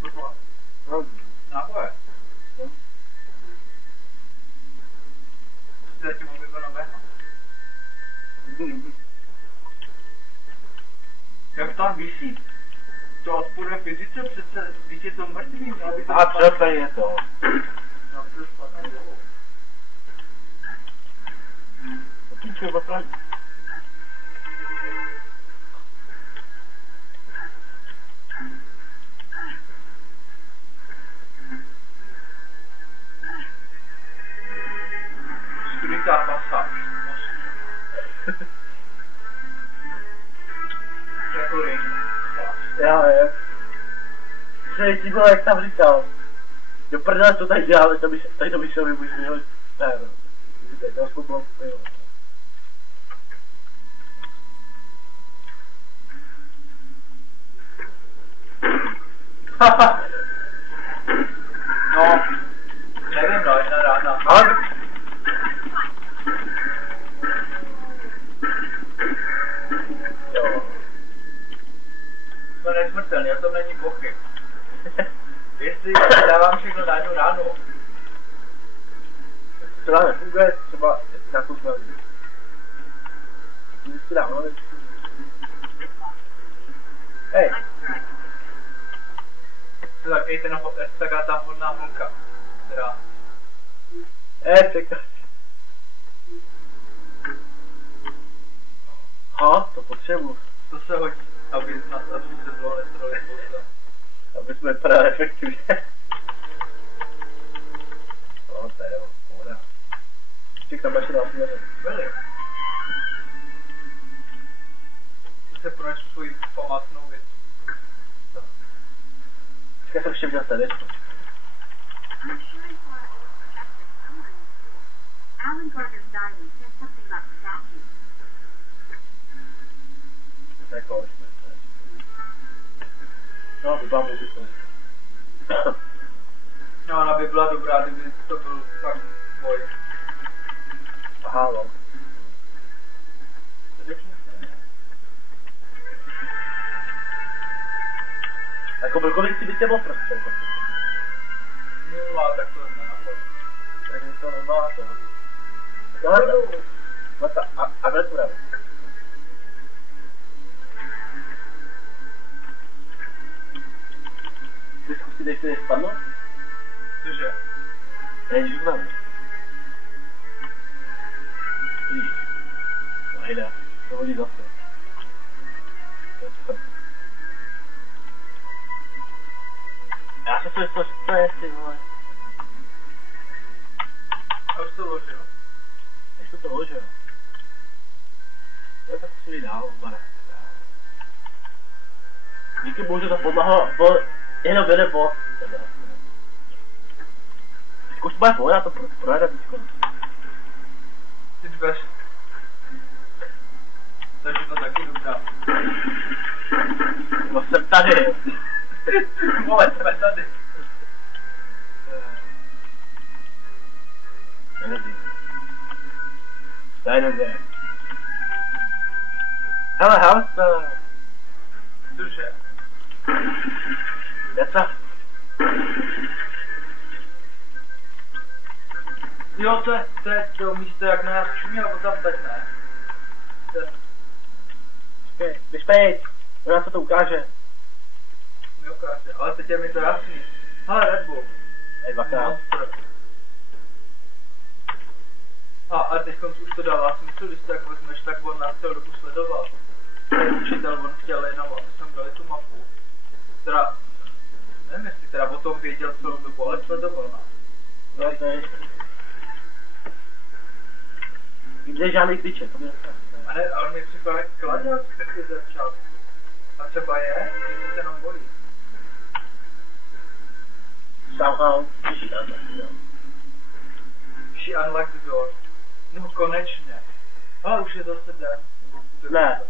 Kurva. Náboje. Co zatím objevil nového? Jak tam visí? To odporuje fyzice přece, když je to mrtvý, mělo by to... A přesně je to. No, to je špatné dlouho. Píču, opravdu. Skrytá pasáž. Jako ring. Já je. Přeci bylo, jak tam říkal. Do prdele to tady dělali, tady to by se mi můžu vyhoď. Ne, no. Tady to aspoň bylo, jo. No, nevím, no, jedna rána. Ale... Jo. To je nesmrtelný, o tom není pochyb. Jestli dávám všechno na jednu ránu. To nám nefunguje, třeba na to jsme viděli. Když si dám, ale... Hej. To je taková ta hodná holka, která... Čekaj. Ha, to potřebuji. To se hodí, aby nás aspoň se zlo nestrali spousta. Aby jsme vypadali efektivně. No, to je pohoda. Ček, tam ještě další věřím. Byli. Ty se pronesu svoji památnou věc. Čekaj, jsem ještě viděl srdečko. Alan Gardner's diary says something about the statue. To je kolik, no, to byla můžu to. No, ona by byla dobrá, kdyby to byl fakt boj. Aha, no. To řekni se, ne? Jako byl kolik si by tě byl prostě. No, tak to nenapadlo. Tak mi to nemá to. A bude to rád. Ty zkusit, jestli je spadlo? Cože? Než žuhneme. Vidíš. No jde. To hodí zase. To je super. Já jsem si myslel, že to je ty vole. A už to vložil. Než to vložil. Jo, tak si dál, bare. Díky bohu, že ta podlaha jenom vede po tebe. Už to bude pohoda, to projede teďko. Ty dveš. Takže to taky dobrá. No jsem tady. Vole, jsme tady. Nevím. Tady nejde. Hele, to... Cože? Deca. Jo, to je to místo, jak na nás čuměl, nebo tam teď ne? Počkej, běž pejď. Ona se to ukáže. Neukáže, ale teď je mi to jasný. Hele, Red Bull. Hej, dvakrát. Monster. A teď už to dává smysl, když to tak vezmeš, tak on nás celou dobu sledoval. Ten učitel, on chtěl jenom, aby jsme dali tu mapu. Teda, nevím, jestli teda o tom věděl celou dobu, ale sledoval nás. No, to je... Kde je žádný klíče, to mi nesáš. A ne, ale mi připadá jak kladěl taky ze začátku. A třeba je, že se jenom bolí. Somehow, jo. She unlocked the door. No konečně. Ale už je zase den. Ne,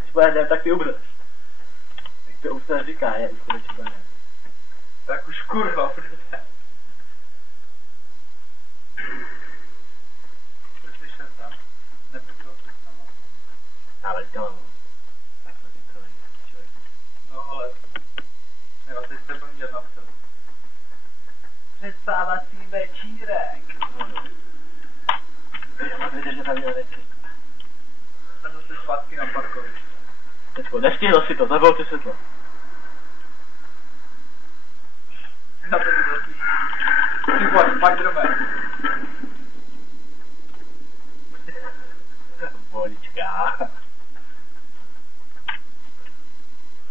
když bude den, tak ty umřeš. Tak to už se neříká, je, už konečně bude den. Tak už kurva bude den. To slyšel tam. Nepodíval se na mapu. Ale dělám. Tak to je to. Přespávací večírek. Víte, že tam měl věci. A zase zpátky na parkoviště. Teďko, nestihl si to, zabыл ty světlo. Na to by zase. Ty vole, Spider-Man. Volička.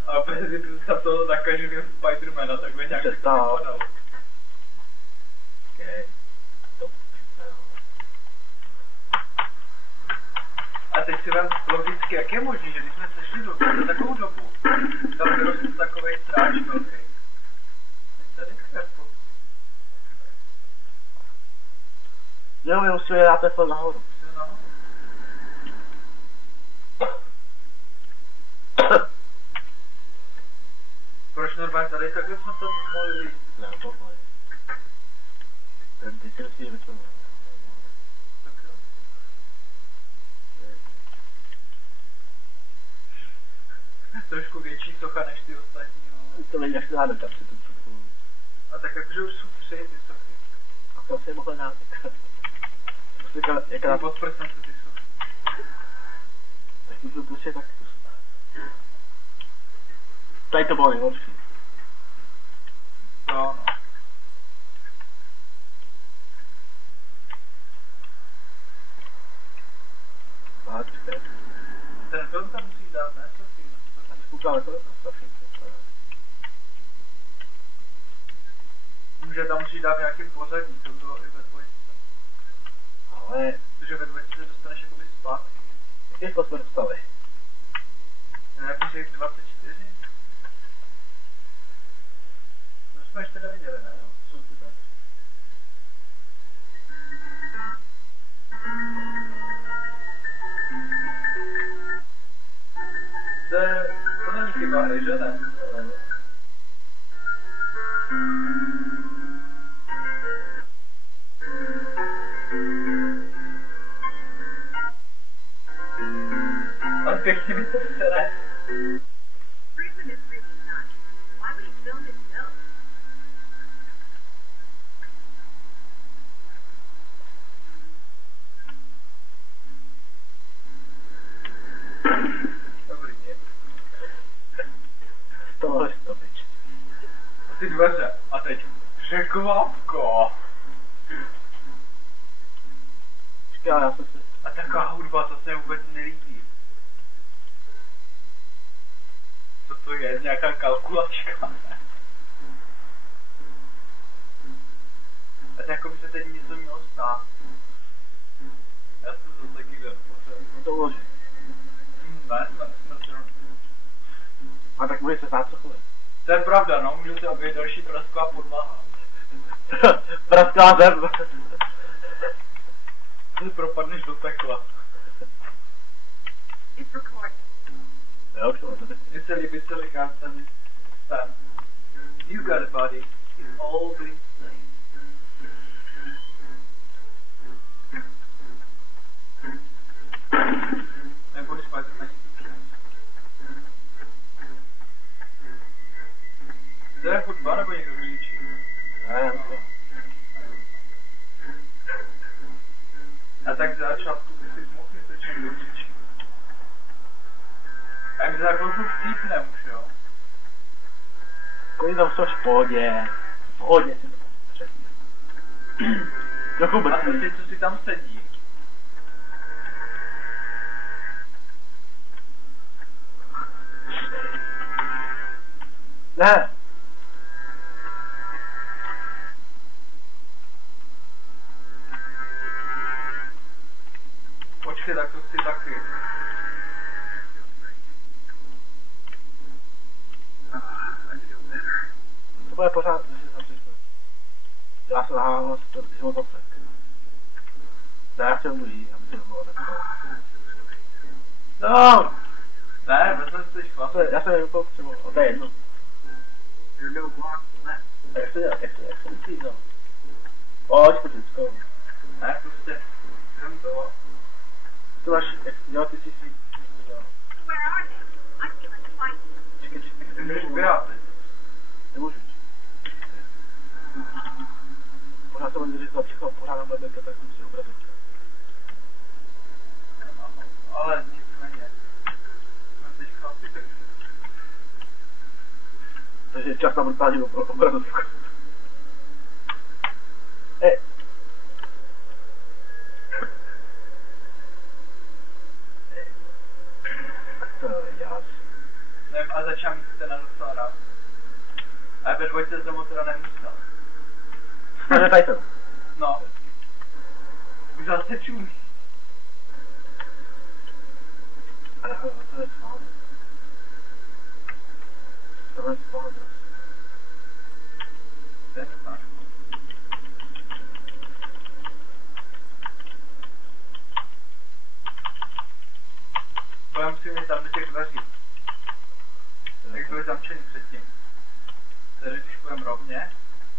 A protože ty se toho nakaženého Spider-Mana, takhle nějak Přestal. vypadal. Okay. A teď si vem logicky, jak je možný, že když jsme sešli do za takovou dobu, tam vyrostl takovej sráč velký. Tady krepo. Jo, my musíme dát telefon nahoru. Proč normálně tady takhle jsme tam mohli jít? Ne, pokoj. Ty si musíš vytvořit. Tak jo. Trošku větší socha než ty ostatní, no. To není, jak se dá dokat si tu sochu. A tak jakože už jsou 3 ty sochy. A to si je mohl dát. Jaká pod prstem se ty sochy. Tak můžu prostě tak. Tady to bylo nejhorší. Jo, no. A čekaj. Ten film tam musíš dát, ne? Sochy. A spoukáme to Sofie. Může tam musíš dát v nějakým pořadí, to bylo i ve dvojce. Ale Protože ve dvojce se dostaneš jakoby zpátky. jaký jsme dostali? Jak bych řekl 24? To jsme ještě neviděli, ne? Jo, to jsou ty tak. To není chyba hry, že ne? Ale pěkně mi to sere. Treatment is really nuts. Why would he film himself? Dobrý, nic. Z toho stopič. Ty dveře. A teď překvapko. Čekaj, já jsem si... A taková hudba, to se vůbec nelíbí. Co to je? Nějaká kalkulačka? A to jako by se teď něco mělo stát. Já jsem to taky den pořád. No to uloží. Ne, jsme A tak může se stát cokoliv. To je pravda, no, může se objevit další prasková podlaha. Prasklá zem. Ty propadneš do pekla. It's recording. Jo, už to máte. Mně se líbí, co říká ten Stan. You got a body, it's all been slain. Nebo Spider-Man to je hudba, nebo někdo klíčí? Ne, to. A tak za začátku by si mohl myslet, že někdo křičí. A jak za chvilku chcípnem už, jo? Kolik tam jsou v pohodě. V pohodě si to předtím. Trochu A to mrtvý. ty, co si tam sedí. Ne. Počkej, tak to chci taky. To bude pořád, že se zapřešme. Já se nahávám z životopek. Ne, já chtěl mluví, aby to bylo takové. No! Ne, vezme si teď chlap. Já jsem jenom potřeboval, o to je jedno. Jak se dělá, jak se musí, no. Pojď, počítko. Ne, prostě. Jenom toho. To máš, jak dělal ty si Where are they? I feel like fighting. Čekaj. Ty můžeš uběhat teď. Nemůžu. to všechno pořád na tak musím obrazit. Ale nicméně. Jsme teď chlapi, takže... Takže čas na brutální obrazovku. To je jas. Nevím, a začal mít scéna docela rád. A ve dvojce jsem ho teda nemusel. Tady to. No. Už zase čumí. Ale to je spáno. To je spáno. To je neznáš. To já musím jít tam do těch dveří. Jak byli zamčení předtím. Tady když půjdem rovně,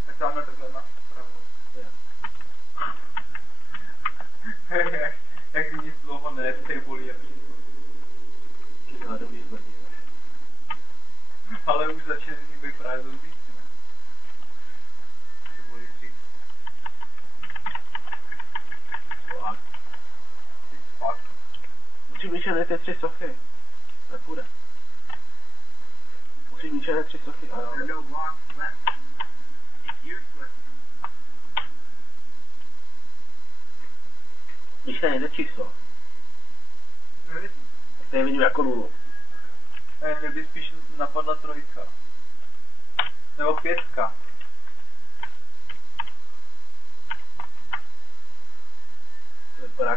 tak tamhle takhle na pravo. Jak nic dlouho nejde, bolí je přímo. No, dobrý zmrdí. Ale už začínají z ní být právě zombíci, ne? Že bolí střík. Fakt. Musím mít jen ty 3 sochy. Nepůjde. Musím mít jen 3 sochy, ale... There are no locks left. It's useless. Když nejde číslo, Nevidím. tak to vidím jako nulu. Mě by spíš napadla 3. Nebo 5. To vypadá